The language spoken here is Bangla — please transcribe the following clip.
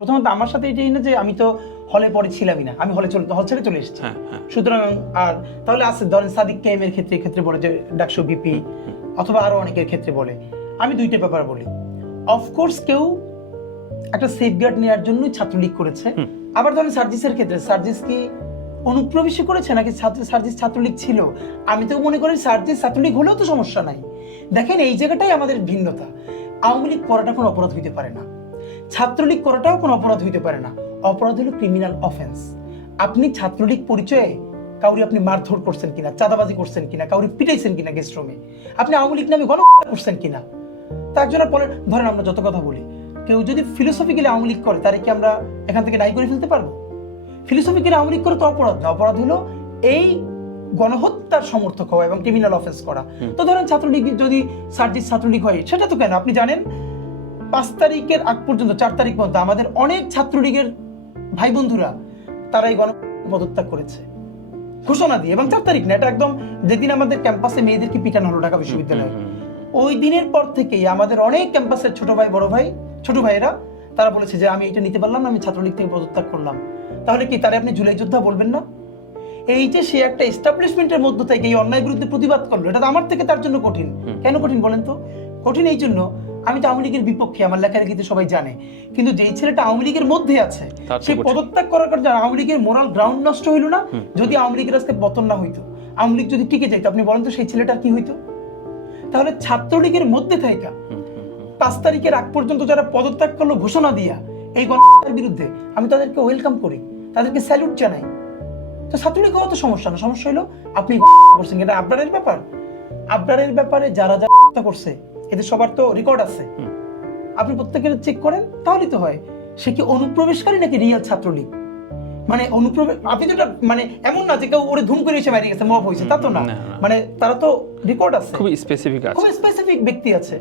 প্রথমত আমার সাথে এটাই না যে আমি তো হলে পরে ছিলামই না, আমি হল ছেড়ে চলে এসেছি। সুতরাং আর তাহলে আছে ধরেন সাদিক কাইমের ক্ষেত্রে বলে যে ডাকসু বিপি অথবা আরো অনেকের ক্ষেত্রে বলে, আমি দুইটা ব্যাপার বলি। অফকোর্স কেউ একটা সেফগার্ড নেওয়ার জন্যই ছাত্রলীগ করেছে। আবার ধরেন সার্জিসের ক্ষেত্রে, সার্জিস কি অনুপ্রবেশই করেছে নাকি সার্জিস ছাত্রলীগ ছিল? আমি তো মনে করি সার্জিস ছাত্রলীগ হলেও তো সমস্যা নাই। দেখেন এই জায়গাটাই আমাদের ভিন্নতা। আওয়ামী লীগ করাটা কোনো অপরাধ হইতে পারে না, ছাত্রলীগ করাটাও কোনো অপরাধ হইতে পারে না। অপরাধ হলো ক্রিমিনাল অফেন্স। আপনি ছাত্রলীগ পরিচয়ে কাউরি আপনি মারধর করছেন কিনা, চাঁদাবাজি করছেন কিনা, কাউরি পিটাইছেন কিনা গেস্ট রুমে, আপনি আওয়ামী লীগ নামে গণহত্যা করছেন কিনা, তার জন্য পরে ধরেন আমরা যত কথা বলি, কেউ যদি ফিলোসফিক্যালি আওয়ামী লীগ করে তারে কি আমরা এখান থেকে নাই করে ফেলতে পারবো? ফিলোসফিক্যালি আওয়ামী লীগ করে তো অপরাধ না, অপরাধ হলো এই গণহত্যার সমর্থক হওয়া এবং ক্রিমিনাল অফেন্স করা। তো ধরেন ছাত্রলীগ যদি সার্জিস ছাত্রলীগ হয়, সেটা তো কেন? আপনি জানেন 5 তারিখের আগ পর্যন্ত 4 তারিখ পর্যন্ত আমাদের অনেক ছাত্রলীগের ভাই বন্ধুরা তারা এই গণপদত্যাগ করেছে ঘোষণা দিয়ে, এবং 4 তারিখ না, এটা একদম যেদিন আমাদের ক্যাম্পাসে মেয়েদেরকে পিটানো হলো ঢাকা বিশ্ববিদ্যালয়ে, ওই দিনের পর থেকেই আমাদের অনেক ক্যাম্পাসের ছোট ভাই বড় ভাই ছোট ভাইয়েরা তারা বলেছে যে আমি এটা নিতে পারলাম না, আমি ছাত্রলীগ থেকে পদত্যাগ করলাম। তাহলে কি তারে আপনি জুলাই যোদ্ধা বলবেন না? এই যে সে একটা এস্টাবলিশমেন্টের মধ্য থেকে এই অন্যায় বিরুদ্ধে প্রতিবাদ করলো, এটা তো আমার থেকে তার জন্য কঠিন। কেন কঠিন বলেন তো? কঠিন এই জন্য আমি তো আওয়ামী লীগের বিপক্ষে, আমার লেখালেখিতে সবাই জানে, কিন্তু যেই ছেলেটা আওয়ামী লীগের মধ্যে আছে সে পদত্যাগ করার কারণে আওয়ামী লীগের মোরাল গ্রাউন্ড নষ্ট হইল না? যদি আওয়ামী লীগের আজকে পতন না হইতো, আওয়ামী লীগ যদি টিকে যাইতো, আপনি বলেন তো সেই ছেলেটার কি হইতো? তাহলে ছাত্রলীগের মধ্যে থাকা 5 তারিখের আগ পর্যন্ত যারা পদত্যাগ করলো ঘোষণা দিয়া এই গণহত্যার বিরুদ্ধে, আমি তাদেরকে ওয়েলকাম করি, তাদেরকে স্যালুট জানাই। তো ছাত্রলীগ হওয়া তো সমস্যা না, সমস্যা হলো আপনি করছেন, এটা আপনারের ব্যাপার। আপনারের ব্যাপারে যারা যারা হত্যা করছে এদের সবার তো রেকর্ড আছে, আপনি প্রত্যেকের চেক করেন, তাহলেই তো হয়। সে কি অনুপ্রবেশকারী নাকি রিয়েল ছাত্রলীগ? মানে অনুপ্রবেশ, আপনি তো মানে এমন না যে কেউ ওরে ধুম করে এসে বাইরে গেছে, মব হয়েছে, তা তো না। মানে তারা তো রেকর্ড আছে, খুবই স্পেসিফিক আছে, খুব স্পেসিফিক ব্যক্তি আছে।